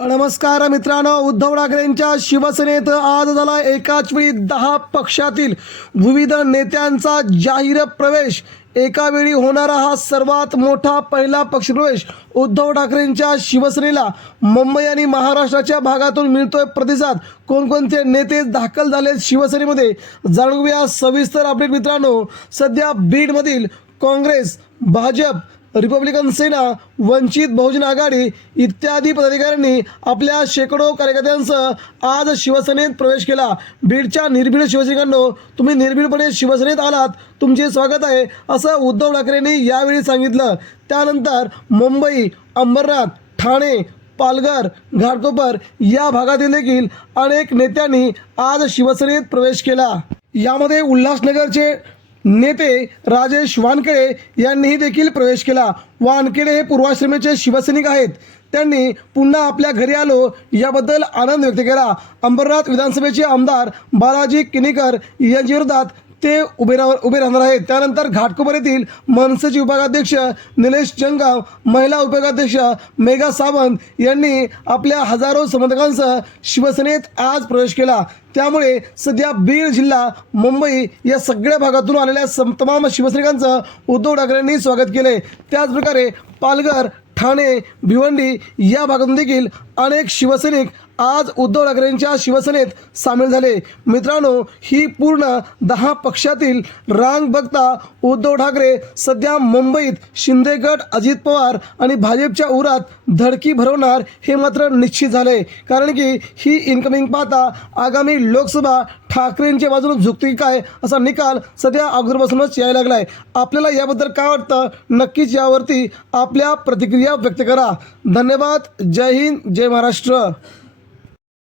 नमस्कार मित्रांनो उद्धव ठाकरेंच्या शिवसेनेत आज झाला एकाच वेळी दहा पक्षातील विविध नेत्यांचा जाहीर प्रवेश. एका वेळी होणारा हा सर्वात मोठा पहिला पक्षप्रवेश उद्धव ठाकरेंच्या शिवसेनेला. मुंबई आणि महाराष्ट्राच्या भागातून मिळतोय प्रतिसाद. कोणकोणते नेते दाखल झालेत शिवसेनेमध्ये? जाणून घेऊया सविस्तर अपडेट मित्रांनो. सध्या बीडमधील काँग्रेस भाजप रिपब्लिकन सेना वंचित बहुजन आघाडी इत्यादी पदाधिकाऱ्यांनी आपल्या शेकडो कार्यकर्त्यांसह आज शिवसेनेत प्रवेश केला. बीडच्या निर्भीड शिवसैनिकांनो तुम्ही निर्भीडपणे शिवसेनेत आलात. तुमचे स्वागत आहे असं उद्धव ठाकरेंनी यावेळी सांगितलं. त्यानंतर मुंबई अंबरनाथ ठाणे पालघर घाटकोपर या भागातील देखील अनेक नेत्यांनी आज शिवसेनेत प्रवेश केला. यामध्ये उल्हासनगरचे नेते राजेश वानखेडे यांनीही देखील प्रवेश केला. वानखेडे हे पूर्वाश्रमीचे शिवसैनिक आहेत. त्यांनी पुन्हा आपल्या घरी आलो याबद्दल आनंद व्यक्त केला. अंबरनाथ विधानसभेचे आमदार बालाजी किनीकर यांच्या विरोधात ते उभे राह उभे राहणार आहेत. त्यानंतर घाटकोपर येथील मनसेचे उपाध्यक्ष निलेश जंगाव महिला उपाध्यक्ष मेघा सावंत यांनी आपल्या हजारो समर्थकांसह शिवसेनेत आज प्रवेश केला. त्यामुळे सध्या बीड जिल्हा मुंबई या सगळ्या भागातून आलेल्या सम तमाम शिवसैनिकांचं उद्धव ठाकरेंनी स्वागत केले त्याचप्रकारे पालघर ठाणे भिवंडी या भागातून देखील अनेक शिवसैनिक आज उद्धव ठाकरेंच्या शिवसेनेत सामील झाले. मित्रांनो ही पूर्ण दहा पक्षातील रांग बघता उद्धव ठाकरे सध्या मुंबईत शिंदे गट अजित पवार आणि भाजपच्या उरात धडकी भरवणार हे मात्र निश्चित झाले. कारण की ही इन्कमिंग पाहता आगामी लोकसभा ठाकरेंच्या बाजूने झुकते काय असा निकाल सध्या अगोदरपासूनच यायला लागलाय. आपल्याला याबद्दल काय वाटतं? नक्कीच यावरती आपल्या प्रतिक्रिया व्यक्त करा. धन्यवाद. जय हिंद. जय महाराष्ट्र.